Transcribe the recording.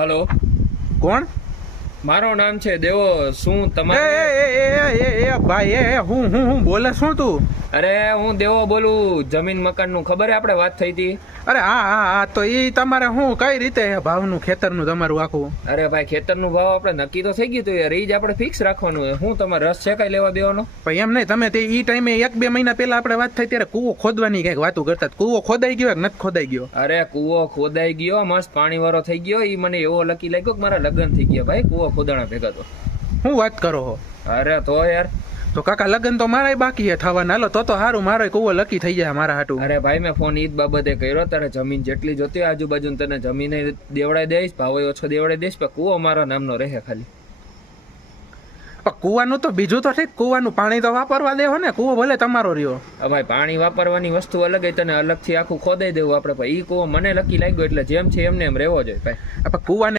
Hello, કોણ? મારું નામ છે દેવો. શું એ તમારે? ભાઈ હું બોલે શું તું? અરે હું દેવો બોલું, જમીન મકાન નું ખબર હે આપણે વાત થઈ હતી. અરે હા તો ઈ તમારે શું કઈ રીતે ભાવનું ખેતરનું તમારું આખું? અરે ભાઈ, ખેતરનું ભાવ આપણે નક્કી તો થઈ ગયું હતું યાર, એ જ આપણે ફિક્સ રાખવાનું હોય. હું તમારે રસ છે કઈ લેવા દેવાનો? પણ એમ નહીં, તમે તે ઈ ટાઈમે 1-2 મહિના પહેલા આપણે વાત થઈ ત્યારે કૂવો ખોદવાની કઈક વાતો કરતા હતા. કૂવો ખોદાઈ ગયો કે નથી ખોદાઈ ગયો? અરે કૂવો ખોદાઈ ગયો, મસ્ત પાણી વાળો થઈ ગયો. એ મને એવો લકી લાગ્યો કે મારા લગ્ન થઈ ગયા ભાઈ, કૂવો ખોદાણા ભેગા તો. શું વાત કરો છો? અરે તો યાર, તો કાકા લગ્ન તો મારાય બાકી હે થવાના. હાલો તો સારું, મારો કૂવો લકી થઈ જાય મારા હાટું. અરે ભાઈ મેં ફોન ઈ જ બાબતે કર્યો. તારે જમીન જેટલી જોતી હોય આજુબાજુ તને જમીન દેવડાઈ દઈશ, ભાવ ઓછો દેવડાઈ દઈશ, પણ કૂવો મારા નામનો રહે ખાલી. પણ કૂવાનું તો બીજું તો ઠીક, કૂવાનું પાણી તો વાપરવા દેવો ને, કૂવો ભલે તમારો રહ્યો. ભાઈ પાણી વાપરવાની વસ્તુ અલગ હોય, તને અલગથી આખું ખોદાઈ દેવું આપણે. ઈ કૂવો મને લકી લાગ્યો એટલે જેમ છે એમને એમ રહેવો જોઈએ ભાઈ. પણ કૂવાને